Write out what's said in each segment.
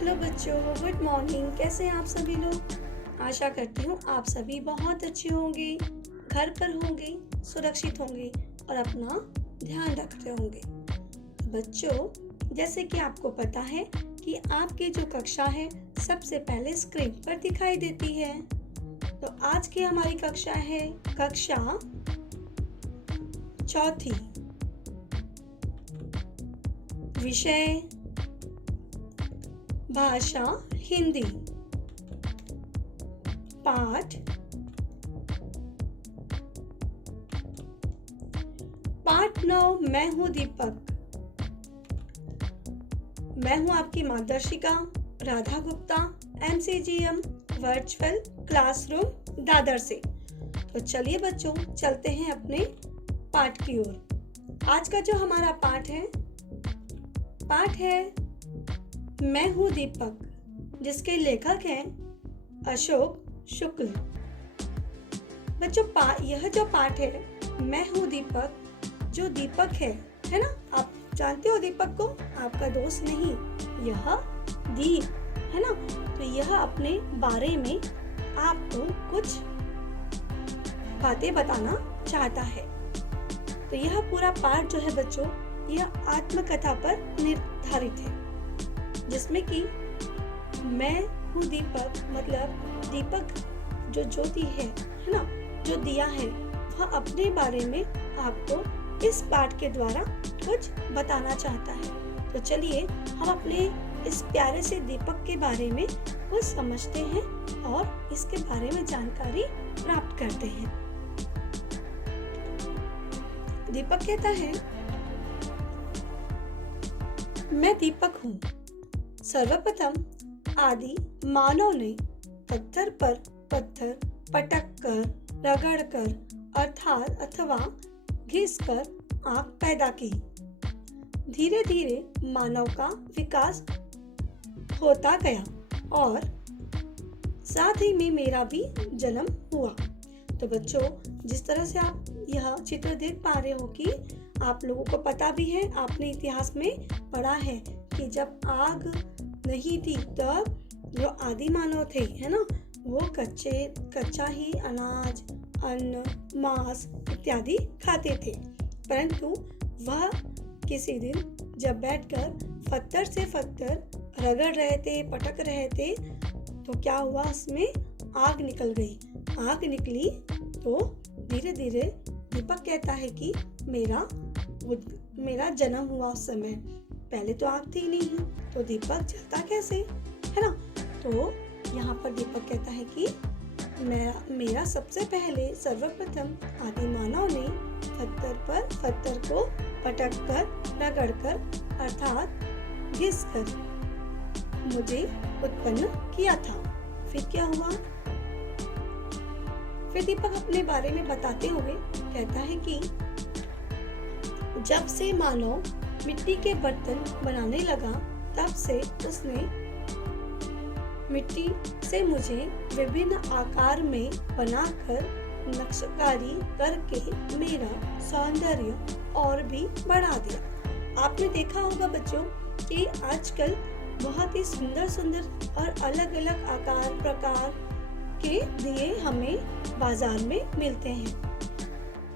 Hello बच्चों, good morning. कैसे हैं आप सभी लोग? आशा करती हूँ आप सभी बहुत अच्छे होंगे, घर पर होंगे, सुरक्षित होंगे और अपना ध्यान रख रहे होंगे। बच्चों, जैसे कि आपको पता है कि आपकी जो कक्षा है सबसे पहले स्क्रीन पर दिखाई देती है। तो आज की हमारी कक्षा है कक्षा चौथी। विषय भाषा हिंदी। पाठ 9। मैं हूँ दीपक। मैं हूँ आपकी मार्गदर्शिका Radha Gupta, MCGM virtual classroom Dadar से। तो चलिए बच्चों, चलते हैं अपने पाठ की ओर। आज का जो हमारा पाठ है मैं हूँ दीपक, जिसके लेखक हैं अशोक शुक्ल। बच्चों, यह जो पाठ है मैं हूँ दीपक, जो दीपक है ना, आप जानते हो दीपक को, आपका दोस्त नहीं, यह दीप है ना। तो यह अपने बारे में आपको कुछ बातें बताना चाहता है। तो यह पूरा पाठ जो है बच्चों, यह आत्मकथा पर निर्धारित है, जिसमें कि मैं हूँ दीपक मतलब दीपक जो ज्योति है ना, जो दिया है, वह अपने बारे में आपको इस पाठ के द्वारा कुछ बताना चाहता है। तो चलिए हम अपने इस प्यारे से दीपक के बारे में कुछ समझते हैं और इसके बारे में जानकारी प्राप्त करते हैं। दीपक कहता है, मैं दीपक हूँ। सर्वप्रथम आदि मानव ने पत्थर पर पत्थर पटक कर, रगड़ कर अर्थात अथवा घिस कर आँख पैदा की। धीरे धीरे मानव का विकास होता गया और साथ ही में मेरा भी जन्म हुआ। तो बच्चों, जिस तरह से आप यह चित्र देख पा रहे हो कि आप लोगों को पता भी है, आपने इतिहास में पढ़ा है कि जब आग नहीं थी तब जो आदि मानव थे है ना, वो कच्चा ही अनाज, अन्न, मांस इत्यादि खाते थे। परंतु वह किसी दिन जब बैठकर पत्थर से पत्थर रगड़ रहे थे, पटक रहे थे, तो क्या हुआ, उसमें आग निकल गई। आग निकली तो धीरे धीरे दीपक कहता है कि मेरा जन्म हुआ। उस समय पहले तो आग थी नहीं, तो दीपक जलता कैसे, है ना। तो यहाँ पर दीपक कहता है कि मेरा सबसे पहले सर्वप्रथम आदि मानव ने पत्थर पर पत्थर को पटक कर, रगड़ कर अर्थात घिस कर मुझे उत्पन्न किया था। फिर क्या हुआ? फिर दीपक अपने बारे में बताते हुए कहता है कि जब से मानव मिट्टी के बर्तन बनाने लगा, तब से उसने मिट्टी से मुझे विभिन्न आकार में बनाकर नक्शकारी करके मेरा सौंदर्य और भी बढ़ा दिया। आपने देखा होगा बच्चों कि आजकल बहुत ही सुंदर सुंदर और अलग अलग आकार प्रकार के दिए हमें बाजार में मिलते हैं।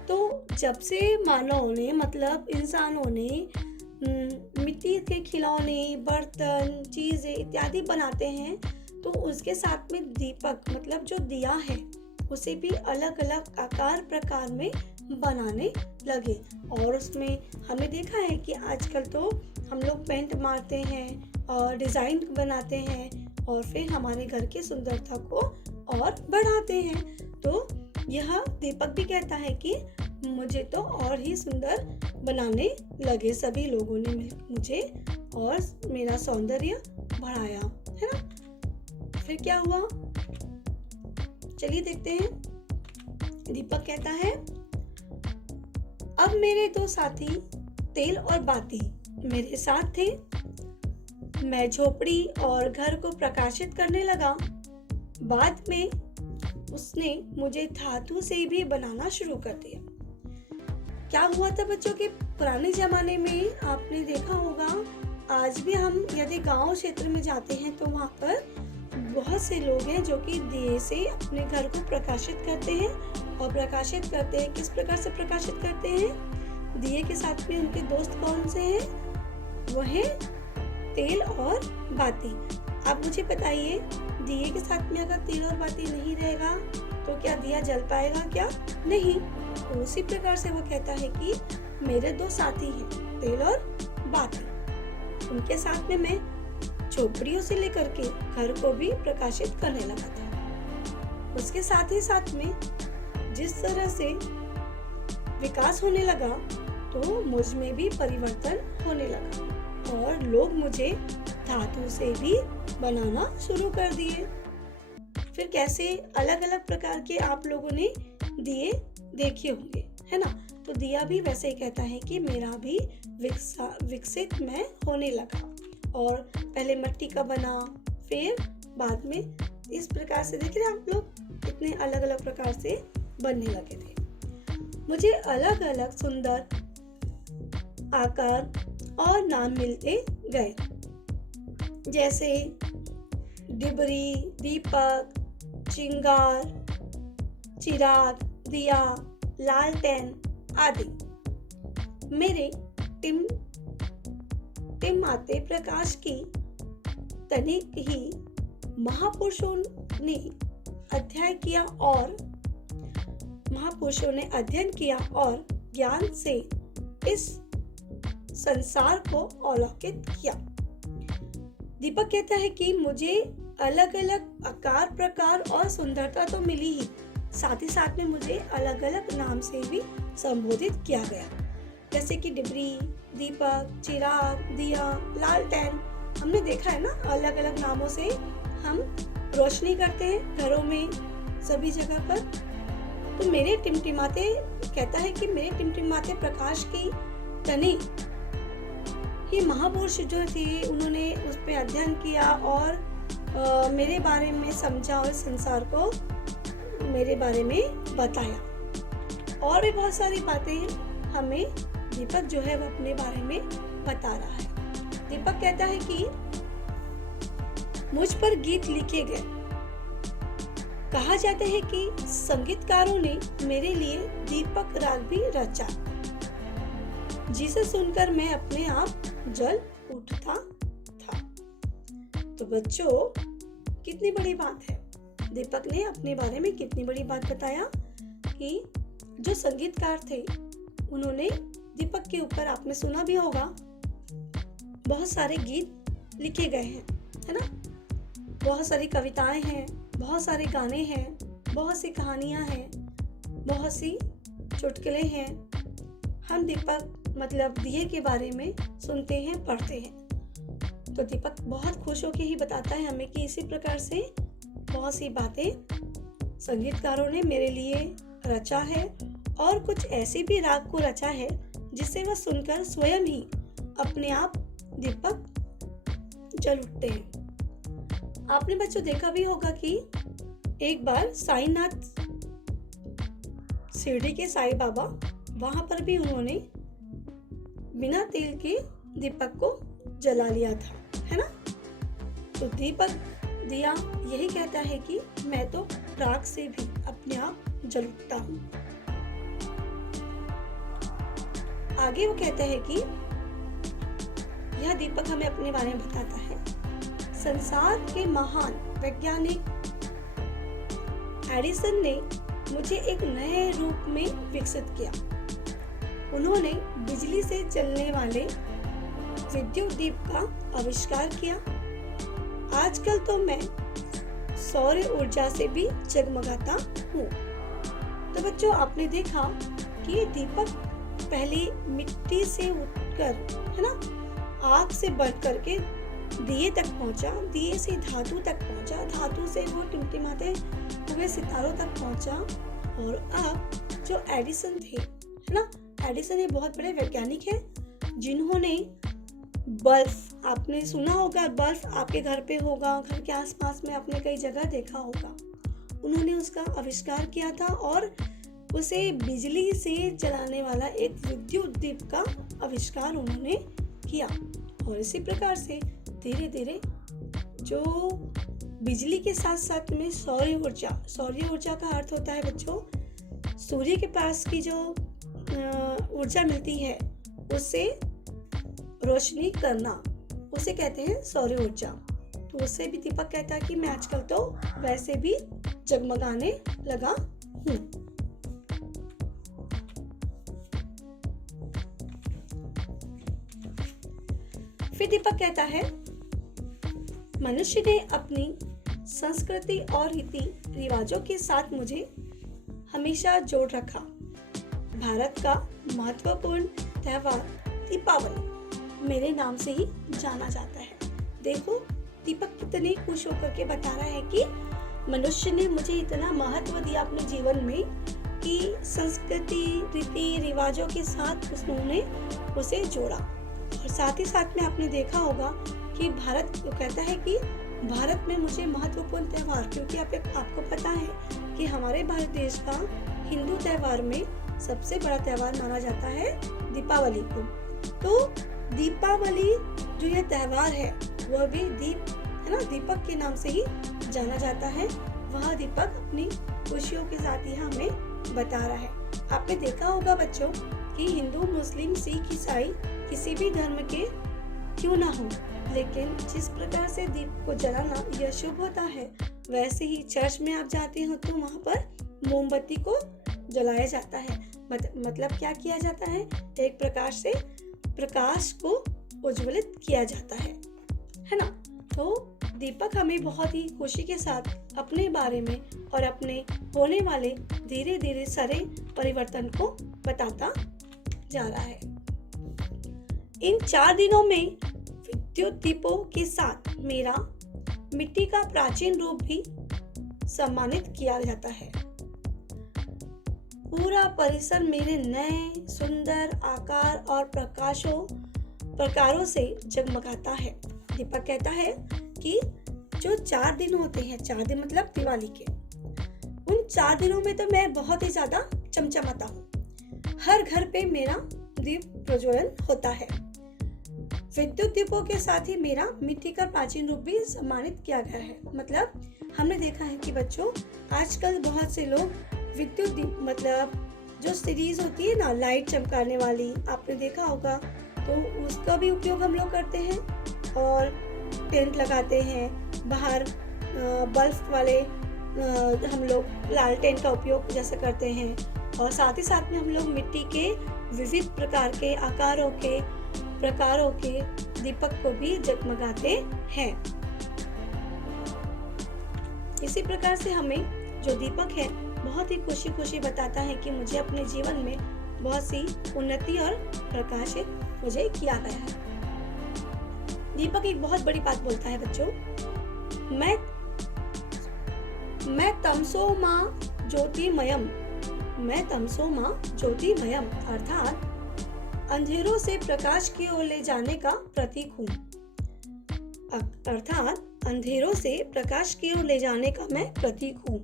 तो जब से मानव ने मतलब इंसानों ने मिट्टी के खिलौने, बर्तन, चीजें इत्यादि बनाते हैं, तो उसके साथ में दीपक मतलब जो दिया है उसे भी अलग अलग आकार प्रकार में बनाने लगे। और उसमें हमने देखा है कि आजकल तो हम लोग पेंट मारते हैं और डिजाइन बनाते हैं और फिर हमारे घर की सुंदरता को और बढ़ाते हैं। तो यह दीपक भी कहता है कि मुझे तो और ही सुंदर बनाने लगे सभी लोगों ने मुझे, और मेरा सौंदर्य बढ़ाया, है ना। फिर क्या हुआ, चलिए देखते हैं। दीपक कहता है, अब मेरे दो साथी तेल और बाती मेरे साथ थे। मैं झोपड़ी और घर को प्रकाशित करने लगा। बाद में उसने मुझे धातु से भी बनाना शुरू कर दिया। क्या हुआ था बच्चों के पुराने जमाने में आपने देखा होगा आज भी हम यदि गांव क्षेत्र में जाते हैं तो वहाँ पर बहुत से लोग हैं जो कि दिए से अपने घर को प्रकाशित करते हैं। और प्रकाशित करते हैं, किस प्रकार से प्रकाशित करते हैं? दिए के साथ में उनके दोस्त कौन से हैं? वो है तेल और बाती। आप मुझे बताइए, दिए के साथ में अगर तेल और बाती नहीं रहेगा तो क्या दिया जल पाएगा क्या? नहीं। तो उसी प्रकार से वो कहता है कि मेरे दो साथी हैं, तेल और बाती। उनके साथ में मैं झोपड़ियों से लेकर के घर को भी प्रकाशित करने लगा था। उसके साथ ही साथ में जिस तरह से विकास होने लगा तो मुझ में भी परिवर्तन होने लगा और लोग मुझे धातु से भी बनाना शुरू कर दिए। फिर कैसे अलग अलग प्रकार के आप लोगों ने दिए देखे होंगे, है ना? तो दिया भी वैसे ही कहता है कि मेरा भी विकसित मैं होने लगा और पहले मिट्टी का बना, फिर बाद में इस प्रकार से देख रहे हैं आप लोग, इतने अलग अलग प्रकार से बनने लगे थे। मुझे अलग अलग सुंदर आकार और नाम मिलते गए, जैसे डिबरी, दीपक, चिंगार, चिराग, दिया, लालटेन आदि। मेरे टिमटिमाते प्रकाश की तनिक ही महापुरुषों ने अध्ययन किया और ज्ञान से इस संसार को अलौकिक किया। दीपक कहता है कि मुझे अलग अलग आकार, प्रकार और सुंदरता तो मिली ही, साथ ही साथ में मुझे अलग अलग नाम से भी संबोधित किया गया, जैसे कि डिबरी, दीपक, चिराग, दिया, लालटेन। हमने देखा है ना, अलग अलग नामों से हम रोशनी करते हैं घरों में, सभी जगह पर। तो मेरे टिमटिमाते कहता है कि मेरे टिमटिमाते प्रकाश की तनी ही महापुरुष जो थे उन्होंने उस पर अध्ययन किया और मेरे बारे में समझा और संसार को मेरे बारे में बताया। और भी बहुत सारी बातें हमें दीपक जो है वो अपने बारे में बता रहा है। दीपक कहता है कि मुझ पर गीत लिखे गए। कहा जाता है कि संगीतकारों ने मेरे लिए दीपक राग भी रचा, जिसे सुनकर मैं अपने आप जल उठता था। तो बच्चों, कितनी बड़ी बात है, दीपक ने अपने बारे में कितनी बड़ी बात बताया कि जो संगीतकार थे उन्होंने दीपक के ऊपर, आपने सुना भी होगा, बहुत सारे गीत लिखे गए हैं, है ना? बहुत सारी कविताएं हैं, बहुत सारे गाने हैं, बहुत सी कहानियां हैं, बहुत सी चुटकुले हैं। हम दीपक मतलब दिए के बारे में सुनते हैं, पढ़ते हैं। तो दीपक बहुत खुश होकर ही बताता है हमें कि इसी प्रकार से बहुत सी बातें संगीतकारों ने मेरे लिए रचा है और कुछ ऐसे भी राग को रचा है जिसे वह सुनकर स्वयं ही अपने आप दीपक जल उठते हैं। आपने बच्चों देखा भी होगा कि एक बार साईनाथ शिरडी के साईं बाबा, वहां पर भी उन्होंने बिना तेल के दीपक को जला लिया था, है ना? तो दीपक दिया यही कहता है कि मैं तो राग से भी अपने आप जल उठता हूँ। आगे वो कहता है कि यह दीपक हमें अपने बारे में बताता है। संसार के महान वैज्ञानिक एडिसन ने मुझे एक नए रूप में विकसित किया। उन्होंने बिजली से चलने वाले विद्युत दीप का आविष्कार किया। आजकल तो मैं सौर ऊर्जा से भी जगमगाता हूँ। तो बच्चों, आपने देखा कि दीपक पहले मिट्टी से उठकर, है ना, आग से बढ़ करके दिए तक पहुंचा, दिए से धातु तक पहुंचा, धातु से वो टिमटिमाते हुए सितारों तक पहुंचा। और अब जो एडिसन थे, है ना, एडिसन एक बहुत बड़े वैज्ञानिक हैं जिन्होंने बल्ब, आपने सुना होगा, बल्ब आपके घर पे होगा, घर के आसपास में आपने कई जगह देखा होगा। उन्होंने उसका आविष्कार किया था और उसे बिजली से चलाने वाला एक विद्युत दीप का आविष्कार उन्होंने किया। और इसी प्रकार से धीरे धीरे जो बिजली के साथ साथ में सौर ऊर्जा का अर्थ होता है बच्चों सूर्य के पास की जो ऊर्जा मिलती है उससे रोशनी करना, उसे कहते हैं सौर ऊर्जा। तो उससे भी दीपक कहता है कि मैं आजकल तो वैसे भी जगमगाने लगा हूँ। फिर दीपक कहता है मनुष्य ने अपनी संस्कृति और रीति रिवाजों के साथ मुझे हमेशा जोड़ रखा। भारत का महत्वपूर्ण त्योहार दीपावली मेरे नाम से ही जाना जाता है। देखो दीपक कितने खुश होकर के बता रहा है कि मनुष्य ने मुझे इतना महत्व दिया अपने जीवन में कि संस्कृति रीति रिवाजों के साथ उन्होंने उसे जोड़ा। और साथ ही साथ में आपने देखा होगा कि भारत कहता है कि भारत में मुझे महत्वपूर्ण त्योहार, क्योंकि आपको पता है कि हमारे भारत देश का हिंदू त्योहार में सबसे बड़ा त्योहार माना जाता है दीपावली को। तो दीपावली जो ये त्योहार है वह भी दीप है ना, दीपक के नाम से ही जाना जाता है। वह दीपक अपनी खुशियों के साथ ही हमें बता रहा है। आपने देखा होगा बच्चों कि हिंदू मुस्लिम सिख ईसाई किसी भी धर्म के क्यों ना हो, लेकिन जिस प्रकार से दीप को जलाना यह शुभ होता है, वैसे ही चर्च में आप जाते हो तो वहाँ पर मोमबत्ती को जलाया जाता है। मतलब क्या किया जाता है, एक प्रकार से प्रकाश को उज्ज्वलित किया जाता है ना। तो दीपक हमें बहुत ही खुशी के साथ अपने बारे में और अपने होने वाले धीरे धीरे सारे परिवर्तन को बताता जा रहा है। इन 4 दिनों में विद्युत दीपों के साथ मेरा मिट्टी का प्राचीन रूप भी सम्मानित किया जाता है। पूरा परिसर मेरे नए सुंदर आकार और प्रकारों से जगमगाता है। दीपक कहता है कि जो 4 दिन होते हैं, 4 दिन मतलब दिवाली के, उन 4 दिनों में तो मैं बहुत ही ज्यादा चमचमाता हूँ। हर घर पे मेरा दीप प्रज्वलन होता है। विद्युत दीपों के साथ ही मेरा मिट्टी का प्राचीन रूप भी सम्मानित किया गया है। मतलब हमने देखा है कि बच्चों आजकल बहुत से लोग विद्युत दीप मतलब जो सीरीज होती है ना लाइट चमकाने वाली, आपने देखा होगा, तो उसका भी उपयोग हम लोग करते हैं और टेंट लगाते हैं बाहर। बल्ब वाले हम लोग लालटेन का उपयोग जैसे करते हैं, और साथ ही साथ में हम लोग मिट्टी के विविध प्रकार के आकारों के प्रकारों के दीपक को भी जगमगाते हैं। इसी प्रकार से हमें जो दीपक है बहुत ही खुशी खुशी बताता है कि मुझे अपने जीवन में बहुत सी उन्नति और प्रकाशित मुझे किया गया है। दीपक एक बहुत बड़ी बात बोलता है बच्चों, मैं तमसो मां ज्योतिमयम अर्थात अंधेरों से प्रकाश की ओर ले जाने का प्रतीक हूँ। अर्थात अंधेरों से प्रकाश की ओर ले जाने का मैं प्रतीक हूँ,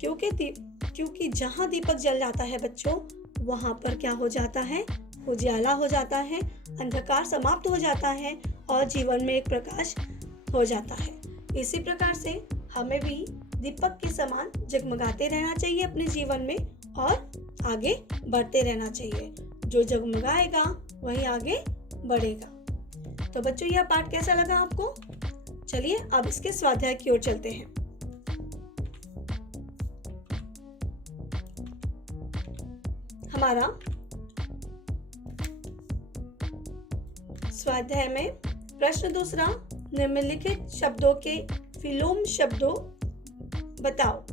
क्योंकि जहाँ दीपक जल जाता है बच्चों, वहाँ पर क्या हो जाता है, उजाला हो जाता है, अंधकार समाप्त हो जाता है और जीवन में एक प्रकाश हो जाता है। इसी प्रकार से हमें भी दीपक के समान जगमगाते रहना चाहिए अपने जीवन में और आगे बढ़ते रहना चाहिए। जो जगमगाएगा वही आगे बढ़ेगा। तो बच्चों यह पाठ कैसा लगा आपको? चलिए अब इसके स्वाध्याय की ओर चलते हैं। हमारा स्वाध्याय में प्रश्न दूसरा, निम्नलिखित शब्दों के विलोम शब्दों बताओ।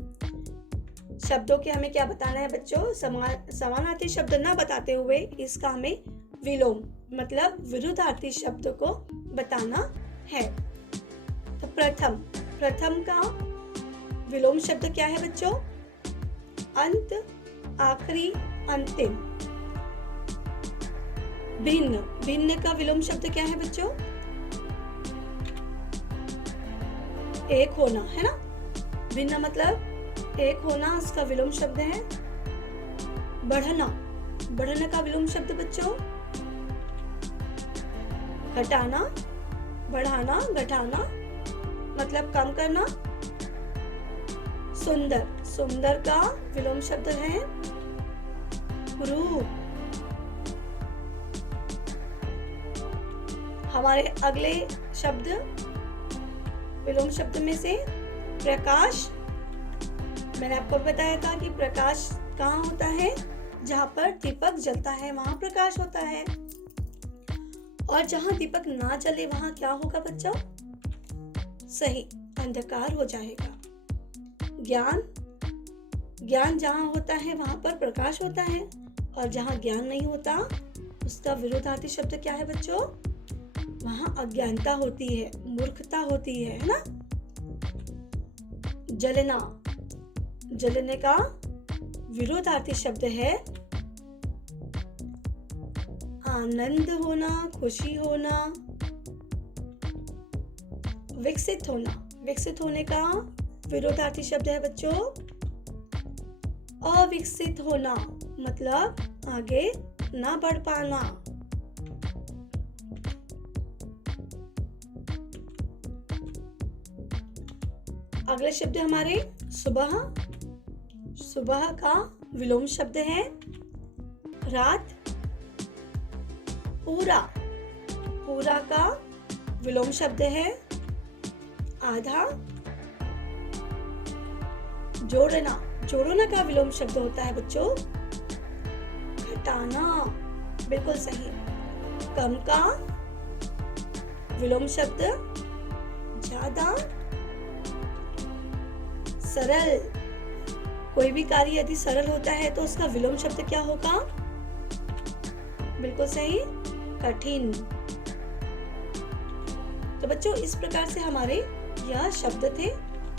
शब्दों के हमें क्या बताना है बच्चों? समानार्थी शब्द ना बताते हुए इसका हमें विलोम मतलब विरुद्धार्थी शब्द को बताना है। तो प्रथम का विलोम शब्द क्या है बच्चों? अंत, आखिरी, अंतिम। भिन्न का विलोम शब्द क्या है बच्चों? एक होना, है ना। भिन्न मतलब एक होना, उसका विलोम शब्द है बढ़ना। बढ़ने का विलोम शब्द बच्चों घटाना, बढ़ाना, घटाना मतलब कम करना। सुंदर, सुंदर का विलोम शब्द है रूप। हमारे अगले शब्द विलोम शब्द में से प्रकाश। मैंने आपको बताया था कि प्रकाश कहाँ होता है, जहाँ पर दीपक जलता है वहां प्रकाश होता है, और जहाँ दीपक ना जले वहां क्या होगा बच्चों? सही, अंधकार हो जाएगा। ज्ञान, ज्ञान जहाँ होता है वहां पर प्रकाश होता है, और जहाँ ज्ञान नहीं होता उसका विरोधार्थी शब्द क्या है बच्चों? वहां अज्ञानता होती है, मूर्खता होती है ना। जलना, जलने का विरोधार्थी शब्द है आनंद होना, खुशी होना। विकसित होना, विकसित होने का विरोधार्थी शब्द है बच्चों अविकसित होना, मतलब आगे ना बढ़ पाना। अगले शब्द हमारे सुबह। सुबह का विलोम शब्द है रात। पूरा, पूरा का विलोम शब्द है आधा। जोड़ना, जोड़ना का विलोम शब्द होता है बच्चों घटाना। बिल्कुल सही। कम का विलोम शब्द ज्यादा। सरल, कोई भी कार्य यदि सरल होता है तो उसका विलोम शब्द क्या होगा? बिल्कुल सही, कठिन। तो बच्चों इस प्रकार से हमारे यह शब्द थे।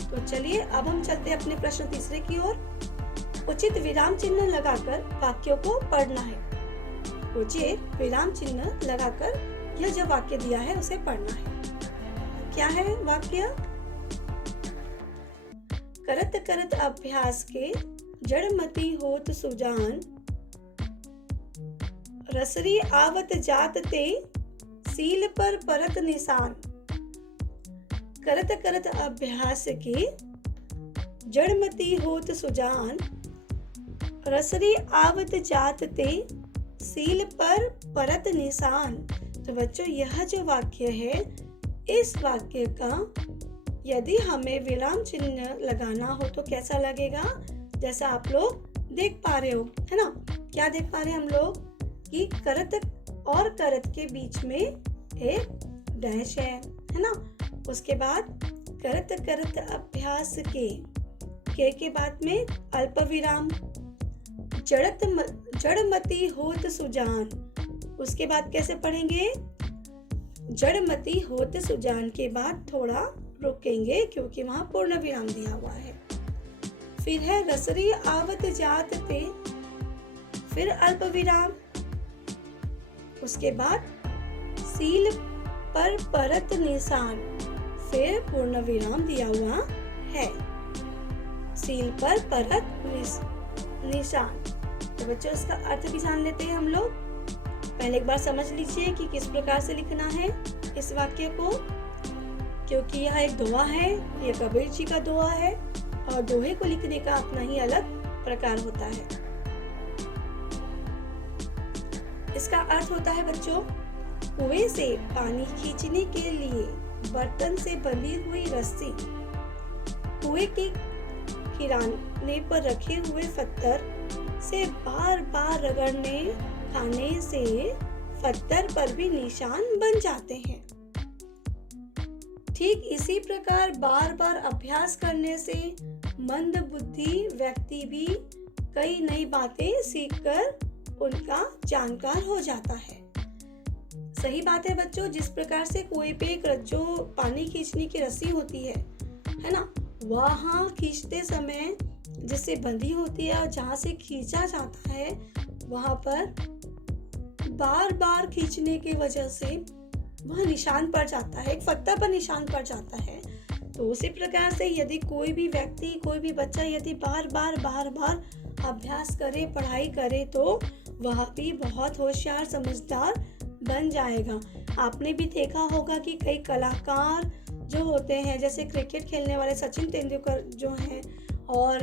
तो चलिए अब हम चलते हैं अपने प्रश्न तीसरे की ओर। उचित विराम चिन्ह लगाकर वाक्यों को पढ़ना है। उचित विराम चिन्ह लगाकर यह जो वाक्य दिया है उसे पढ़ना है। क्या है वाक्य? करत करत अभ्यास के जड़मती होत सुजान, रसरी आवत जात ते सील पर परत निशान। करत करत अभ्यास के जड़मती होत सुजान, रसरी आवत जात ते सील पर परत निशान। तो बच्चों यह जो वाक्य है, इस वाक्य का यदि हमें विराम चिन्ह लगाना हो तो कैसा लगेगा? जैसा आप लोग देख पा रहे हो, है ना। क्या देख पा रहे हैं हम लोग कि करत और करत के बीच में एक डैश है ना। उसके बाद करत करत अभ्यास के बाद में अल्प विराम। जड़मती होत सुजान, उसके बाद कैसे पढ़ेंगे? जड़मती होत सुजान के बाद थोड़ा रुकेंगे क्योंकि वहां पूर्ण विराम दिया हुआ है। फिर है रसरी आवत जात ते, फिर अल्प विराम। उसके बाद सील पर परत निशान, फिर पूर्ण विराम दिया हुआ है। सील पर परत निशान। तो बच्चों इसका अर्थ भी जान लेते हैं हम लोग। पहले एक बार समझ लीजिए कि किस प्रकार से लिखना है इस वाक्य को, क्योंकि यह एक दोहा है, यह कबीर जी का दोहा है और दोहे को लिखने का अपना ही अलग प्रकार होता है। इसका अर्थ होता है बच्चों, कुएं से पानी खींचने के लिए बर्तन से बंधी हुई रस्सी कुएं के किनारे पर रखे हुए पत्थर से बार बार रगड़ने खाने से पत्थर पर भी निशान बन जाते हैं। ठीक इसी प्रकार बार बार अभ्यास करने से मंद बुद्धि व्यक्ति भी कई नई बातें सीखकर उनका जानकार हो जाता है। सही बात है बच्चों। जिस प्रकार से कुएं पे एक जो पानी खींचने की रस्सी होती है ना, वहां खींचते समय जिससे बंधी होती है और जहां से खींचा जाता है वहां पर बार बार खींचने की वजह से वह निशान पड़ जाता है, एक पत्थर पर निशान पड़ जाता है। तो उसी प्रकार से यदि कोई भी व्यक्ति, कोई भी बच्चा यदि बार बार अभ्यास करे, पढ़ाई करे तो वह भी बहुत होशियार समझदार बन जाएगा। आपने भी देखा होगा कि कई कलाकार जो होते हैं, जैसे क्रिकेट खेलने वाले सचिन तेंदुलकर जो हैं, और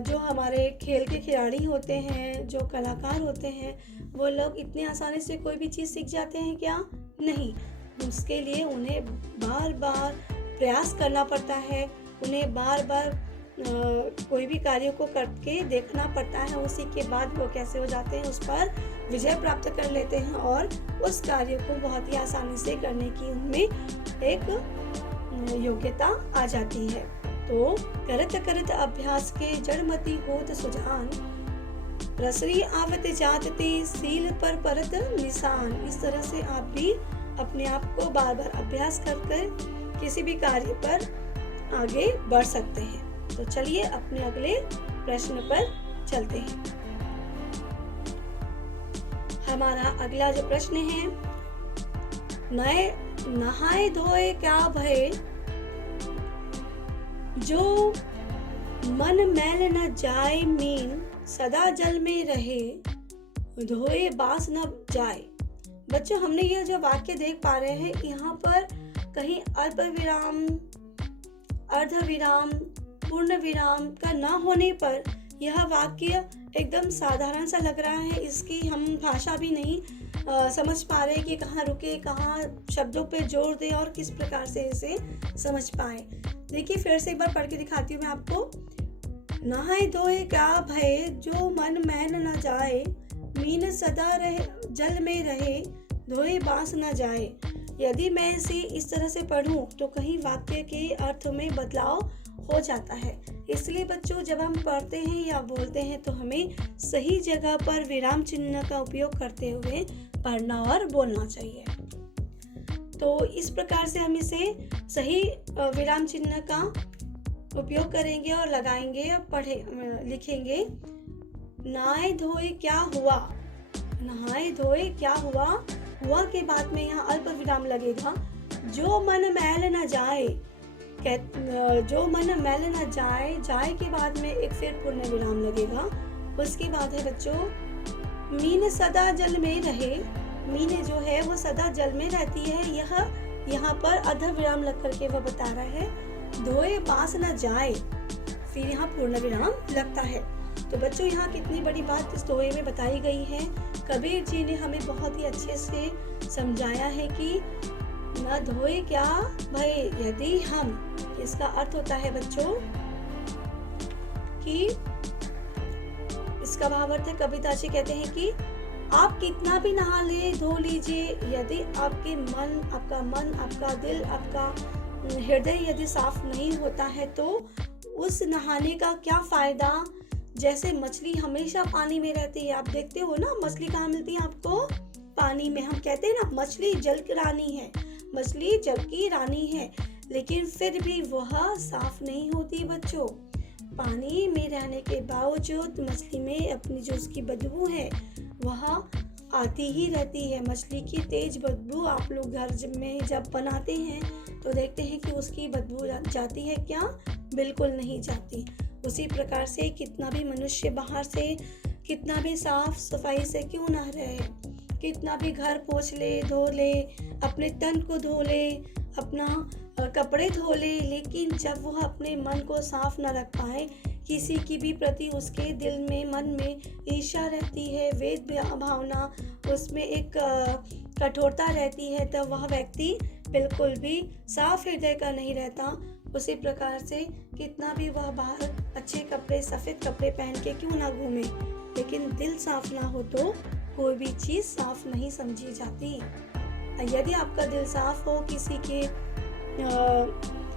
जो हमारे खेल के खिलाड़ी होते हैं, जो कलाकार होते हैं, वो लोग इतने आसानी से कोई भी चीज़ सीख जाते हैं क्या? नहीं। उसके लिए उन्हें बार बार प्रयास करना पड़ता है, उन्हें बार बार कोई भी कार्य को करके देखना पड़ता है, उसी के बाद वो कैसे हो जाते हैं, उस पर विजय प्राप्त कर लेते हैं और उस कार्य को बहुत ही आसानी से करने की उनमें एक योग्यता आ जाती है। तो करत करत अभ्यास के जड़मति होत सुजान, रसरी आवत जातते सील पर परत निशान। इस तरह से आप भी अपने आप को बार बार अभ्यास कर किसी भी कार्य पर आगे बढ़ सकते हैं। तो चलिए अपने अगले प्रश्न पर चलते हैं। हमारा अगला जो प्रश्न है, नहाए धोए क्या भय, जो मन मैल न जाए मीन, सदा जल में रहे, धोए बास न जाए। बच्चों, हमने यह जो वाक्य देख पा रहे हैं, यहाँ पर कहीं अल्प विराम, अर्ध विराम, पूर्ण विराम का न होने पर यह वाक्य एकदम साधारण सा लग रहा है। इसकी हम भाषा भी नहीं समझ पा रहे कि कहाँ रुके, कहाँ शब्दों पे जोर दे और किस प्रकार से इसे समझ पाए। देखिए, फिर से एक बार पढ़ के दिखाती हूँ मैं आपको। नहाए धोए क्या भय, जो मन मैल न जाए, मीन सदा रहे जल में रहे, धोए बास न जाए। यदि मैं इसे इस तरह से पढ़ूं तो कहीं वाक्य के अर्थ में बदलाव हो जाता है। इसलिए बच्चों, जब हम पढ़ते हैं या बोलते हैं तो हमें सही जगह पर विराम चिन्ह का उपयोग करते हुए पढ़ना और बोलना चाहिए। तो इस प्रकार से हम इसे सही विराम चिन्ह का उपयोग करेंगे और लगाएंगे और लिखेंगे। नहाए धोए क्या हुआ, नहाए धोए क्या हुआ, हुआ के बाद में यहाँ अल्प विराम लगेगा। जो मन मैल न जाए, जो मन मैल न जाए, जाए के बाद में एक फिर पूर्ण विराम लगेगा। उसके बाद है बच्चों, मीन सदा जल में रहे। मीन जो है वो सदा जल में रहती है। यह यहाँ पर अर्ध विराम लग करके वह बता रहा है। धोए बास न जाए, फिर यहाँ पूर्ण विराम लगता है। तो बच्चों, यहाँ कितनी बड़ी बात इस दोहे में बताई गई है। कबीर जी ने हमें बहुत ही अच्छे से समझाया है कि न धोए क्या भय। यदि हम, इसका अर्थ होता है बच्चों कि इसका भावार्थ है, कबीरदास जी कहते हैं कि आप कितना भी नहा ले, धो लीजिए, यदि आपका मन, आपका दिल, आपका हृदय यदि साफ नहीं होता है तो उस नहाने का क्या फायदा। जैसे मछली हमेशा पानी में रहती है, आप देखते हो ना, मछली कहाँ मिलती है आपको? पानी में। हम कहते हैं ना, मछली जल की रानी है, मछली जल की रानी है, लेकिन फिर भी वह साफ नहीं होती बच्चों। पानी में रहने के बावजूद मछली में अपनी जो उसकी बदबू है वह आती ही रहती है। मछली की तेज बदबू आप लोग घर में जब बनाते हैं तो देखते हैं कि उसकी बदबू जाती है क्या? बिल्कुल नहीं जाती। उसी प्रकार से कितना भी मनुष्य बाहर से कितना भी साफ सफाई से क्यों ना रहे, कितना भी घर पोंछ ले, धो ले, अपने तन को धो ले, अपना कपड़े धो ले, लेकिन जब वह अपने मन को साफ न रख पाए, किसी की भी प्रति उसके दिल में, मन में ईर्ष्या रहती है, वेद भावना, उसमें एक कठोरता रहती है, तब वह व्यक्ति बिल्कुल भी साफ हृदय का नहीं रहता। उसी प्रकार से कितना भी वह बाहर अच्छे कपड़े, सफ़ेद कपड़े पहन के क्यों ना घूमे, लेकिन दिल साफ ना हो तो कोई भी चीज़ साफ नहीं समझी जाती। यदि आपका दिल साफ हो,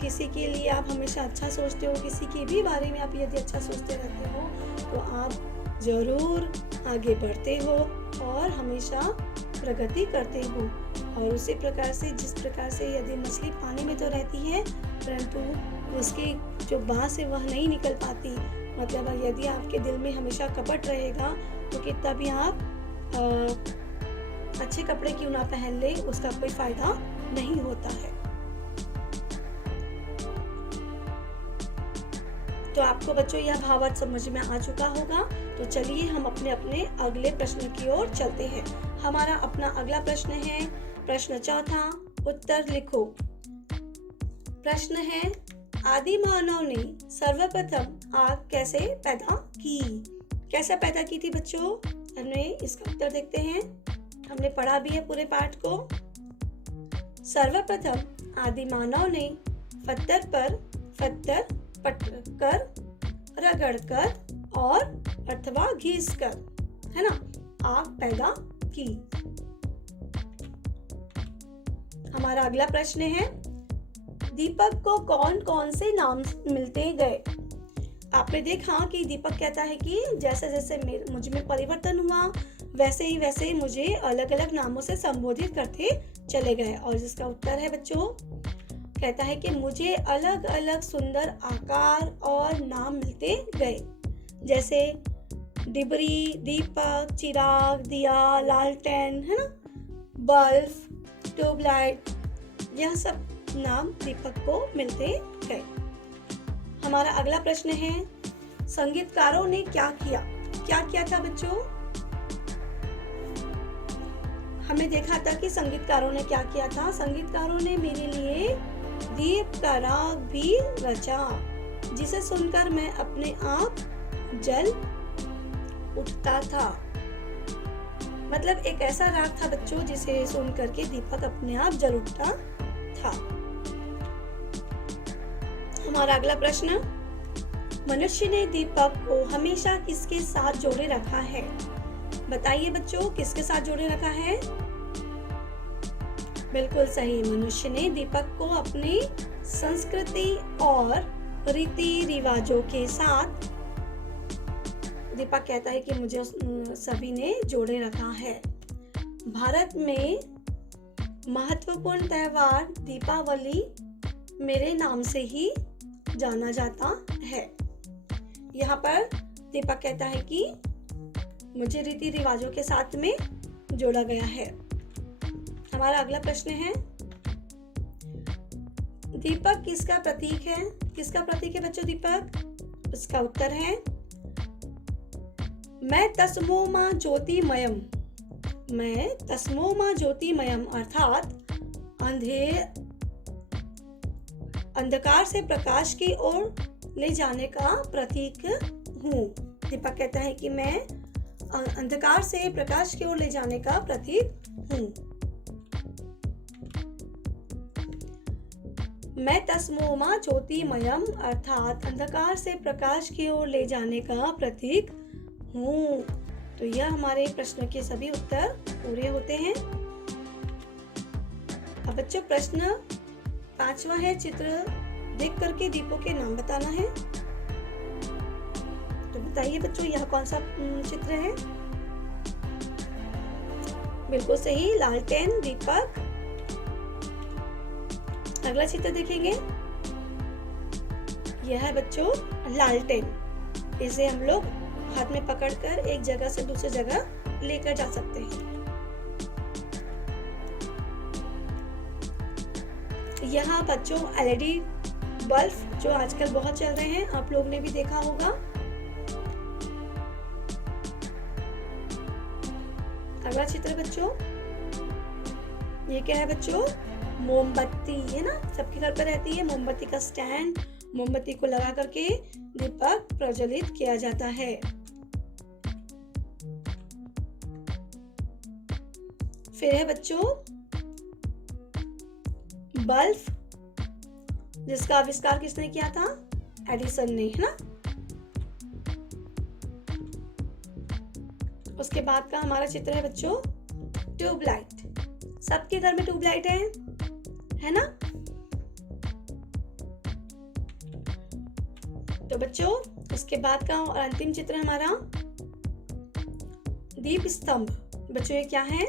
किसी के लिए आप हमेशा अच्छा सोचते हो, किसी के भी बारे में आप यदि अच्छा सोचते रहते हो, तो आप ज़रूर आगे बढ़ते हो और हमेशा प्रगति करते हो। और उसी प्रकार से, जिस प्रकार से यदि मछली पानी में तो रहती है परंतु उसकी जो बाँस है वह नहीं निकल पाती, मतलब यदि आपके दिल में हमेशा कपट रहेगा तो कितना भी आप अच्छे कपड़े क्यों ना पहन ले, उसका कोई फायदा नहीं होता है। तो आपको बच्चों यह भावार्थ समझ में आ चुका होगा। तो चलिए हम अपने अपने अगले प्रश्न की ओर चलते हैं। हमारा अपना अगला प्रश्न है प्रश्न चौथा, उत्तर लिखो। प्रश्न है, आदि मानव ने सर्वप्रथम आग कैसे पैदा की? कैसे पैदा की थी बच्चों? हमें इसका उत्तर देखते हैं। हमने पढ़ा भी है पूरे पाठ को। सर्वप्रथम आदि मानव ने पत्थर पर पत्थर पटकर, रगड़कर और अथवा घिसकर, है ना, आग पैदा की। हमारा अगला प्रश्न है, दीपक को कौन कौन से नाम मिलते गए? आपने देखा कि दीपक कहता है कि जैसे जैसे मुझ में परिवर्तन हुआ वैसे ही मुझे अलग अलग नामों से संबोधित करते चले गए। और जिसका उत्तर है बच्चों, कहता है कि मुझे अलग अलग सुंदर आकार और नाम मिलते गए, जैसे डिबरी, दीपक, चिराग, दिया, लालटेन, है ना, बल्ब, ट्यूबलाइट, यह सब नाम दीपक को मिलते गए। हमारा अगला प्रश्न है, संगीतकारों ने क्या किया था बच्चों? हमने देखा था कि संगीतकारों ने क्या किया था। संगीतकारों ने मेरे लिए दीप का राग भी रचा, जिसे सुनकर मैं अपने आप जल उठता था। मतलब एक ऐसा राग था बच्चों जिसे सुन करके दीपक अपने आप जल उठता था। हमारा अगला प्रश्न, मनुष्य ने दीपक को हमेशा किसके साथ जोड़े रखा है? बताइए बच्चों, किसके साथ जोड़े रखा है? बिल्कुल सही, मनुष्य ने दीपक को अपनी संस्कृति और रीति रिवाजों के साथ, दीपक कहता है कि मुझे सभी ने जोड़े रखा है। भारत में महत्वपूर्ण त्योहार दीपावली मेरे नाम से ही जाना जाता है। यहाँ पर दीपक कहता है कि मुझे रीति रिवाजों के साथ में जोड़ा गया है। हमारा अगला प्रश्न है, दीपक किसका प्रतीक है? किसका प्रतीक है बच्चों दीपक? उसका उत्तर है, मैं तस्मोमा ज्योतिमयम। मैं तस्मोमा ज्योतिमयम अर्थात अंधकार से प्रकाश की ओर ले जाने का प्रतीक हूँ। दीपक कहता है कि मैं अंधकार से प्रकाश की ओर ले जाने का प्रतीक हूँ। मैं तस्मोमा ज्योतिमयम अर्थात अंधकार से प्रकाश की ओर ले जाने का प्रतीक हूँ। तो यह हमारे प्रश्न के सभी उत्तर पूरे होते हैं। अब बच्चों प्रश्न 5वां है, चित्र देख करके दीपों के नाम बताना है। तो बताइए बच्चों, यह कौन सा चित्र है? बिल्कुल सही, लालटेन, दीपक। अगला चित्र देखेंगे, यह है बच्चों लालटेन। इसे हम लोग हाथ में पकड़कर एक जगह से दूसरी जगह लेकर जा सकते हैं। यहाँ बच्चों एलईडी बल्ब जो आजकल बहुत चल रहे हैं, आप लोग ने भी देखा होगा। अगला चित्र बच्चों, ये क्या है बच्चों? मोमबत्ती, है ना, सबके घर पर रहती है मोमबत्ती का स्टैंड। मोमबत्ती को लगा करके दीपक प्रज्वलित किया जाता है। फिर है बच्चों बल्ब, जिसका आविष्कार किसने किया था? एडिसन ने, है ना। उसके बाद का हमारा चित्र है बच्चों ट्यूबलाइट। सबके घर में ट्यूबलाइट है ना। तो बच्चों उसके बाद का और अंतिम चित्र हमारा दीप स्तंभ। बच्चों ये क्या है?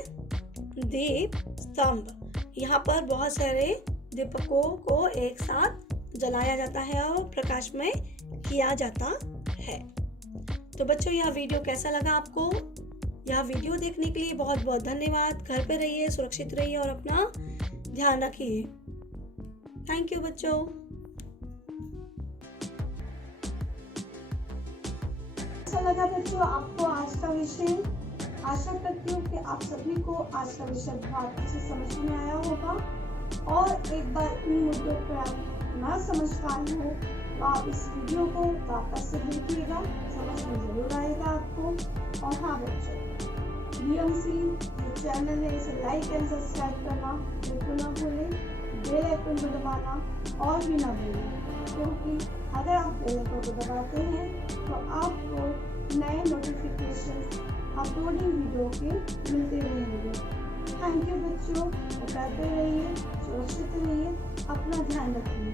दीप स्तंभ। यहाँ पर बहुत सारे दीपकों को एक साथ जलाया जाता है और प्रकाशमय किया जाता है। तो बच्चों यह वीडियो कैसा लगा आपको? यह वीडियो देखने के लिए बहुत बहुत धन्यवाद। घर पे रहिए, सुरक्षित रहिए और अपना ध्यान रखिए। थैंक यू बच्चों। लगा बच्चों आपको आज का विषय? आशा करती हूँ कि आप सभी को आज का विषय बहुत अच्छे समझ में आया होगा। और एक बार इन मुद्दों पर आप ना समझ पाए हो तो आप इस वीडियो को वापस से देखिएगा, समझ में जरूर आएगा आपको। और हाँ बच्चों, BMC जो चैनल है इसे लाइक एंड सब्सक्राइब करना बिल्कुल ना भूलें, बेल आइकन को दबाना और भी ना भूलें, क्योंकि अगर आप बेल आइकन को दबाते हैं तो आपको नए नोटिफिकेशन अपलोडिंग वीडियो के मिलते रहेंगे। थैंक यू बच्चों, पढ़ते रहिए, सुरक्षित रहिए, अपना ध्यान रखिए।